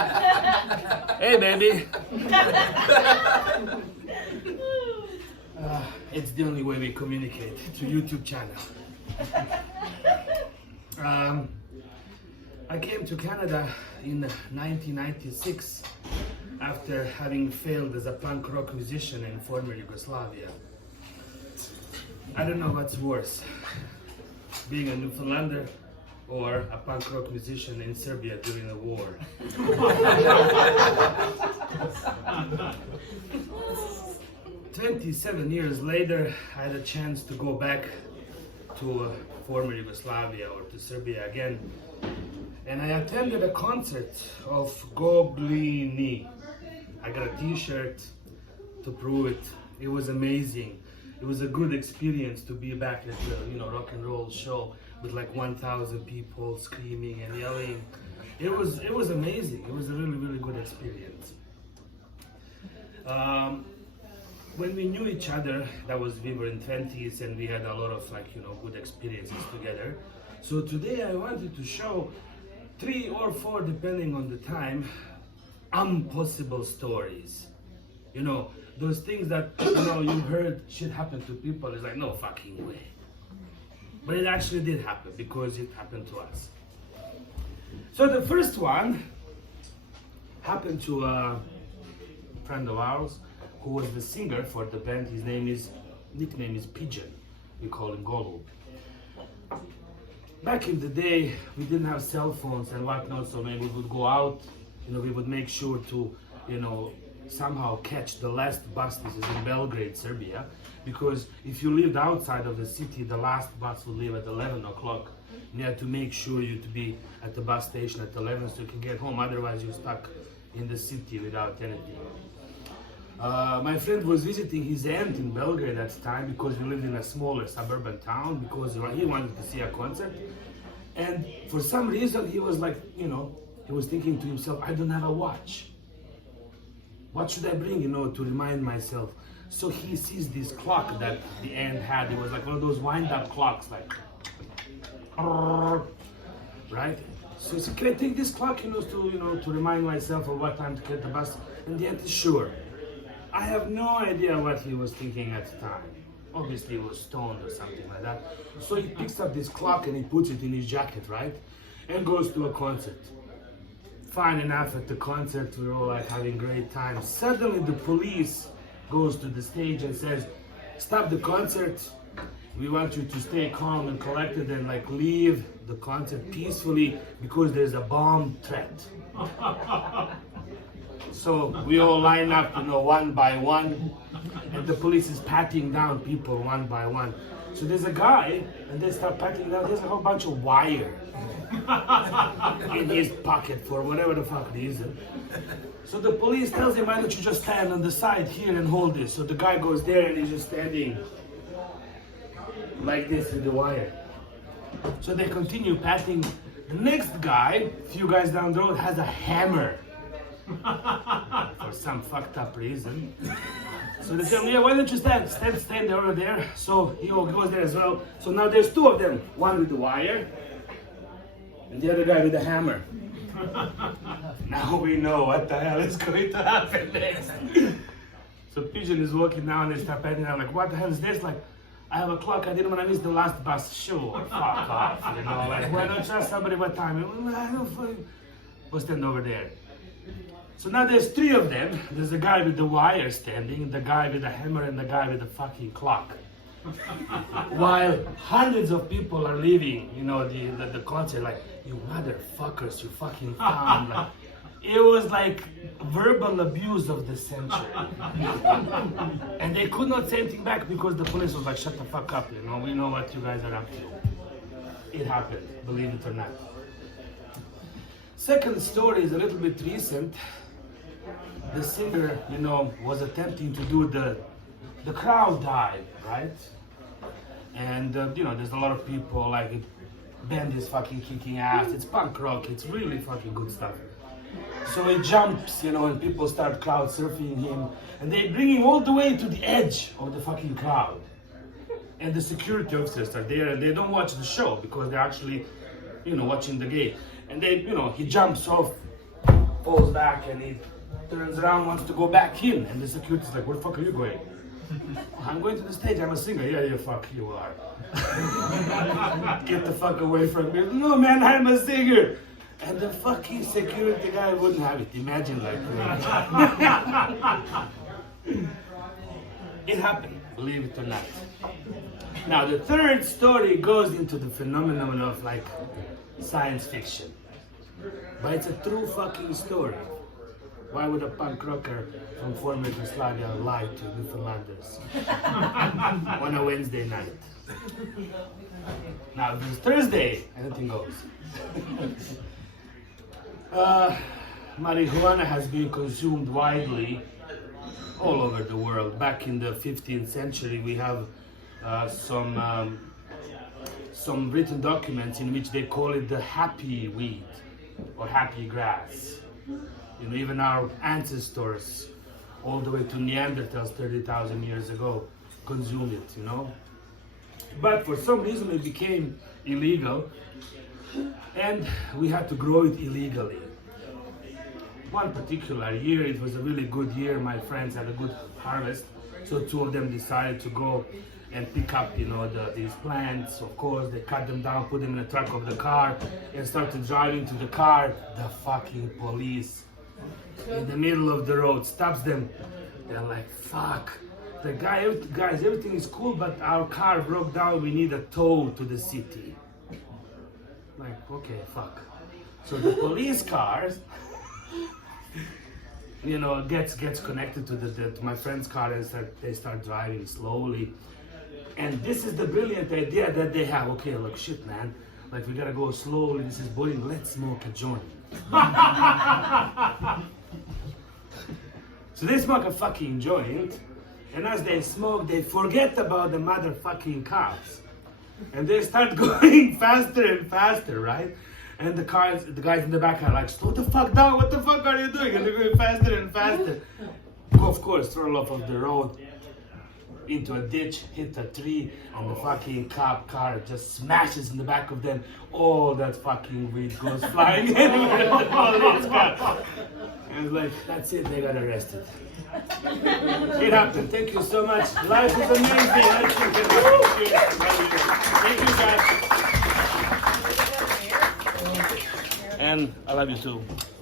Hey, baby. It's the only way we communicate through YouTube channel. I came to Canada in 1996 after having failed as a punk rock musician in former Yugoslavia. I don't know what's worse, being a Newfoundlander or a punk rock musician in Serbia during the war. 27 years later, I had a chance to go back to former Yugoslavia or to Serbia again, and I attended a concert of Goblini. I got a t-shirt to prove it. It was amazing. It was a good experience to be back at the rock and roll show with like 1,000 people screaming and yelling. It was amazing. It was a really good experience. When we knew each other, we were in 20s and we had a lot of good experiences together. So today I wanted to show 3 or 4, depending on the time, impossible stories. Those things that you heard shit happen to people. It's like, no fucking way. But it actually did happen because it happened to us. So the first one happened to a friend of ours who was the singer for the band. His nickname is Pigeon. We call him Golub. Back in the day, we didn't have cell phones and whatnot, so maybe we would go out, we would make sure to, somehow catch the last bus. This is in Belgrade, Serbia, because if you lived outside of the city, the last bus would leave at 11 o'clock. You had to make sure to be at the bus station at 11 so you can get home, otherwise you're stuck in the city without anything. My friend was visiting his aunt in Belgrade at the time because we lived in a smaller suburban town, because he wanted to see a concert. And for some reason he was like, he was thinking to himself, I don't have a watch. What should I bring, to remind myself? So he sees this clock that the aunt had. It was like one of those wind-up clocks, like, right? So he said, can I take this clock, to remind myself of what time to get the bus? And the aunt is sure. I have no idea what he was thinking at the time. Obviously he was stoned or something like that. So he picks up this clock and he puts it in his jacket, right? And goes to a concert. Fine enough, at the concert, we're all like having great time. Suddenly the police goes to the stage and says, stop the concert. We want you to stay calm and collected and leave the concert peacefully because there's a bomb threat. So we all line up, one by one, and the police is patting down people one by one. So there's a guy, and they start patting down. There's a whole bunch of wire in his pocket for whatever the fuck reason. So the police tells him, why don't you just stand on the side here and hold this? So the guy goes there and he's just standing like this with the wire. So they continue patting. The next guy, a few guys down the road, has a hammer. For some fucked up reason. So they tell me, yeah, why don't you stand over there? So he goes there as well. So now there's 2 of them, one with the wire and the other guy with the hammer. Now we know what the hell is going to happen next. So Pigeon is walking down and they start patting. I'm like, what the hell is this? Like, I have a clock, I didn't want to miss the last bus. Sure, fuck off, why don't you ask somebody what time? I don't go stand over there. So now there's 3 of them. There's the guy with the wire standing, the guy with the hammer, and the guy with the fucking clock. While hundreds of people are leaving, the concert, like, you motherfuckers, you fucking clown. Like, it was like verbal abuse of the century. And they could not say anything back because the police was like, shut the fuck up, we know what you guys are up to. It happened, believe it or not. Second story is a little bit recent. The singer, was attempting to do the crowd dive, right? And, there's a lot of people, like, band is fucking kicking ass, it's punk rock, it's really fucking good stuff. So he jumps, and people start crowd surfing him, and they bring him all the way to the edge of the fucking crowd. And the security officers are there, and they don't watch the show because they're actually, watching the game. And they, he jumps off falls back and he turns around, wants to go back in. And the security's like, where the fuck are you going? I'm going to the stage, I'm a singer. Yeah, you fuck you are. Get the fuck away from me. No man, I'm a singer. And the fucking security guy wouldn't have it. Imagine like it happened, believe it or not. Now the third story goes into the phenomenon of like science fiction. But it's a true fucking story. Why would a punk rocker from former Yugoslavia lie to Newfoundlanders on a Wednesday night? Now, if it's Thursday, anything goes. Marijuana has been consumed widely all over the world. Back in the 15th century, we have some written documents in which they call it the happy weed or happy grass. You know, even our ancestors, all the way to Neanderthals 30,000 years ago, consumed it, you know. But for some reason it became illegal and we had to grow it illegally. One particular year, it was a really good year, my friends had a good harvest, so two of them decided to go and pick up, you know, these plants. Of course, they cut them down, put them in the trunk of the car and started driving to the car. The fucking police in the middle of the road stops them. They're like, fuck, guys, everything is cool, but our car broke down, we need a tow to the city. Like, okay, fuck. So the police cars, you know, gets connected to my friend's car and they start driving slowly. And this is the brilliant idea that they have. Okay, look, shit, man, like we gotta go slowly, this is boring, let's smoke a joint. So they smoke a fucking joint, and as they smoke, they forget about the motherfucking cops. And they start going faster and faster, right? And the guys in the back are like, slow the fuck down, what the fuck are you doing? And they're going faster and faster. Of course, throw off of the road into a ditch, hit a tree, and the fucking cop car just smashes in the back of them. All that fucking weed goes flying anywhere in the police car. And it's like, that's it, they got arrested. It happened. Thank you so much. Life is amazing. Let's keep it up. Thank you guys. And I love you too.